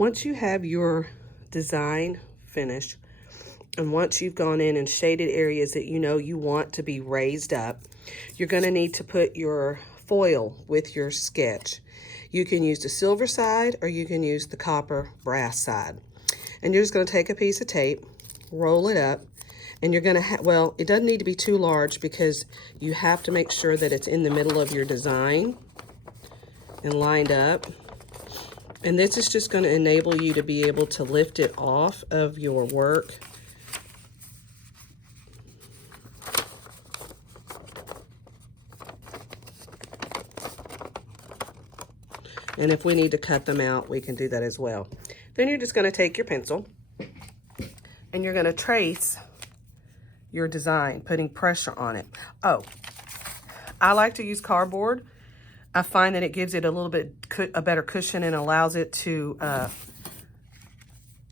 Once you have your design finished, and once you've gone in and shaded areas that you know you want to be raised up, you're going to need to put your foil with your sketch. You can use the silver side or you can use the copper brass side. And you're just going to take a piece of tape, roll it up, and you're going to well, it doesn't need to be too large because you have to make sure that it's in the middle of your design and lined up. And this is just going to enable you to be able to lift it off of your work. And if we need to cut them out, we can do that as well. Then you're just going to take your pencil and you're going to trace your design, putting pressure on it. Oh, I like to use cardboard. I find that it gives it a little bit, a better cushion and allows it to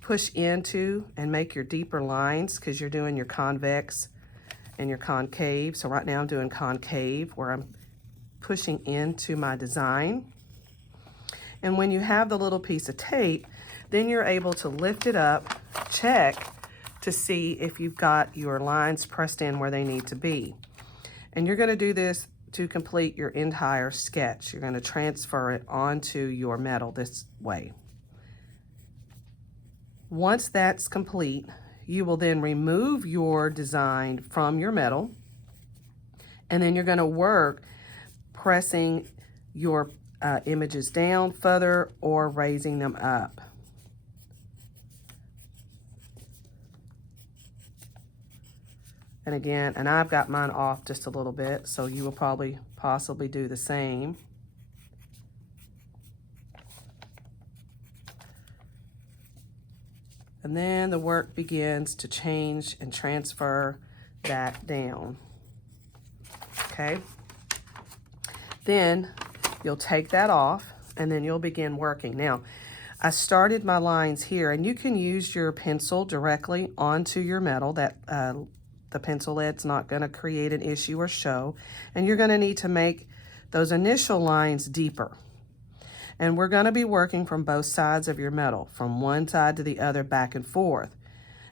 push into and make your deeper lines because you're doing your convex and your concave. So right now I'm doing concave where I'm pushing into my design. And when you have the little piece of tape, then you're able to lift it up, check to see if you've got your lines pressed in where they need to be. And you're going to do this to complete your entire sketch. You're going to transfer it onto your metal this way. Once that's complete, you will then remove your design from your metal, and then you're going to work pressing your images down further or raising them up. And again, and I've got mine off just a little bit, so you will possibly do the same. And then the work begins to change and transfer that down. Okay. Then you'll take that off and then you'll begin working. Now, I started my lines here, and you can use your pencil directly onto your metal. That the pencil lead's not going to create an issue or show. And you're going to need to make those initial lines deeper. And we're going to be working from both sides of your metal, from one side to the other, back and forth.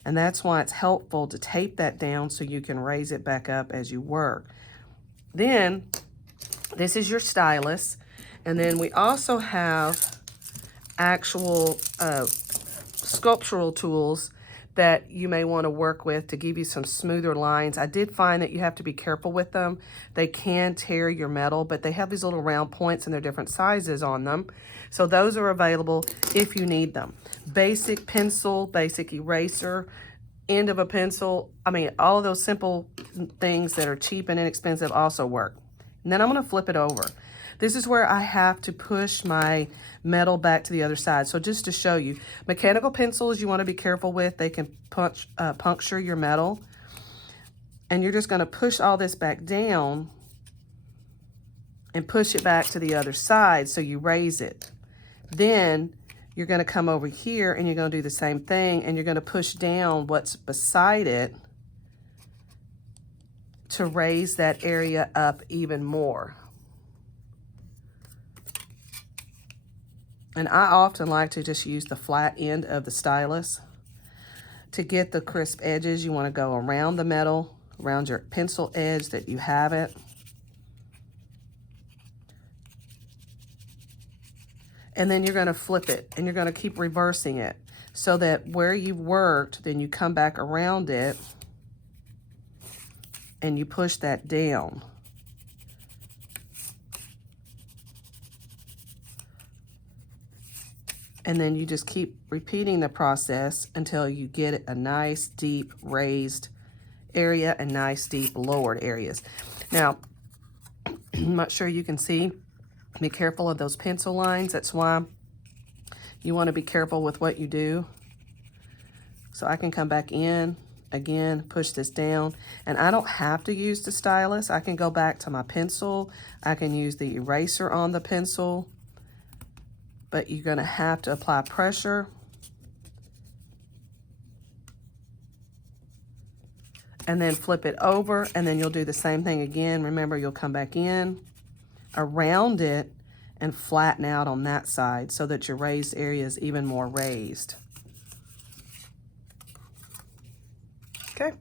And that's why it's helpful to tape that down so you can raise it back up as you work. Then, this is your stylus. And then we also have actual sculptural tools that you may want to work with to give you some smoother lines. I did find that you have to be careful with them. They can tear your metal, but they have these little round points and they're different sizes on them. So those are available if you need them. Basic pencil, basic eraser, end of a pencil. I mean, all of those simple things that are cheap and inexpensive also work. And then I'm going to flip it over. This is where I have to push my metal back to the other side. So just to show you, mechanical pencils you want to be careful with. They can puncture your metal. And you're just going to push all this back down and push it back to the other side so you raise it. Then you're going to come over here and you're going to do the same thing, and you're going to push down what's beside it to raise that area up even more. And I often like to just use the flat end of the stylus. To get the crisp edges, you want to go around the metal, around your pencil edge that you have it. And then you're going to flip it, and you're going to keep reversing it so that where you've worked, then you come back around it and you push that down. And then you just keep repeating the process until you get a nice deep raised area and nice deep lowered areas. Now, I'm not sure you can see. Be careful of those pencil lines. That's why you want to be careful with what you do. So I can come back in, again, push this down. And I don't have to use the stylus. I can go back to my pencil. I can use the eraser on the pencil. But you're going to have to apply pressure. And then flip it over, and then you'll do the same thing again. Remember, you'll come back in, around it, and flatten out on that side so that your raised area is even more raised. Okay,